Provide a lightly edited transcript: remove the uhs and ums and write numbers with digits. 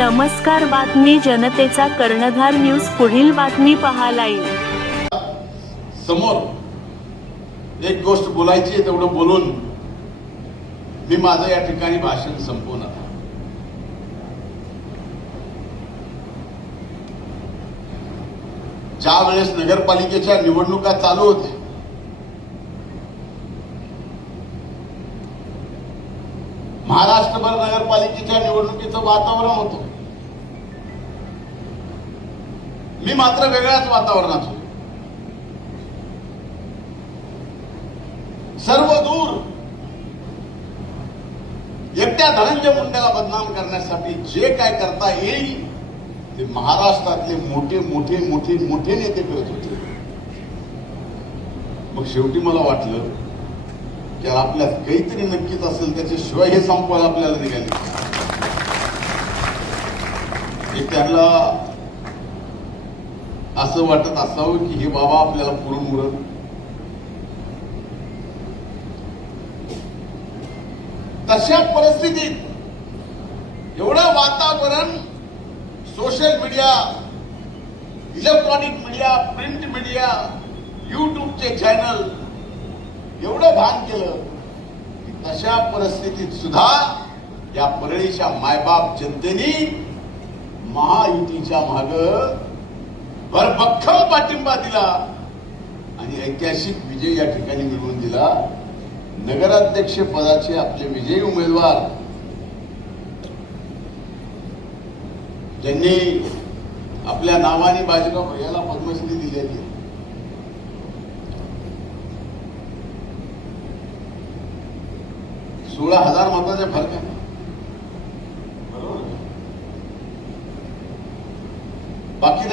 नमस्कार, बातमी जनतेचा कर्णधार न्यूज. पुढील बातमी पहा लाईव्ह. समोर एक गोष्ट बोलायची आहे, तेवढं बोलून मी माझं या ठिकाणी भाषण संपवणार. ज्या वेळेस नगरपालिकेच्या निवडणुका चालू होत्या, महाराष्ट्रभर नगरपालिकेच्या निवडणुकीचं वातावरण होतं. मी मात्र वेगळ्याच वातावरणात होतो. सर्व दूर एकट्या धनंजय मुंडेला बदनाम करण्यासाठी जे काय करता येईल ते महाराष्ट्रातले मोठे मोठे मोठे मोठे नेते करत होते. मग शेवटी मला वाटलं की आपल्यात काहीतरी नक्कीच असेल, त्याच्याशिवाय हे संपवायला आपल्याला निघाले. त्यांना असं वाटत असावं की हे बाबा आपल्याला पुरून उरत. तशा परिस्थितीत एवढं वातावरण, social media, electronic media, print media, युट्यूबचे चॅनल एवढं भान केलं की तशा परिस्थितीत सुद्धा या परळीच्या मायबाप जनतेने महायुतीच्या माग भरभक्कम पाठिंबा दिला आणि ऐतिहासिक विजय या ठिकाणी मिळवून दिला. नगराध्यक्ष पदाचे आपले विजयी उमेदवार ज्यांनी आपल्या नावाने बाजीराव भैयाला पद्मश्री दिलेली, 16,000 मताच्या फरकाने. बरोबर. बाकी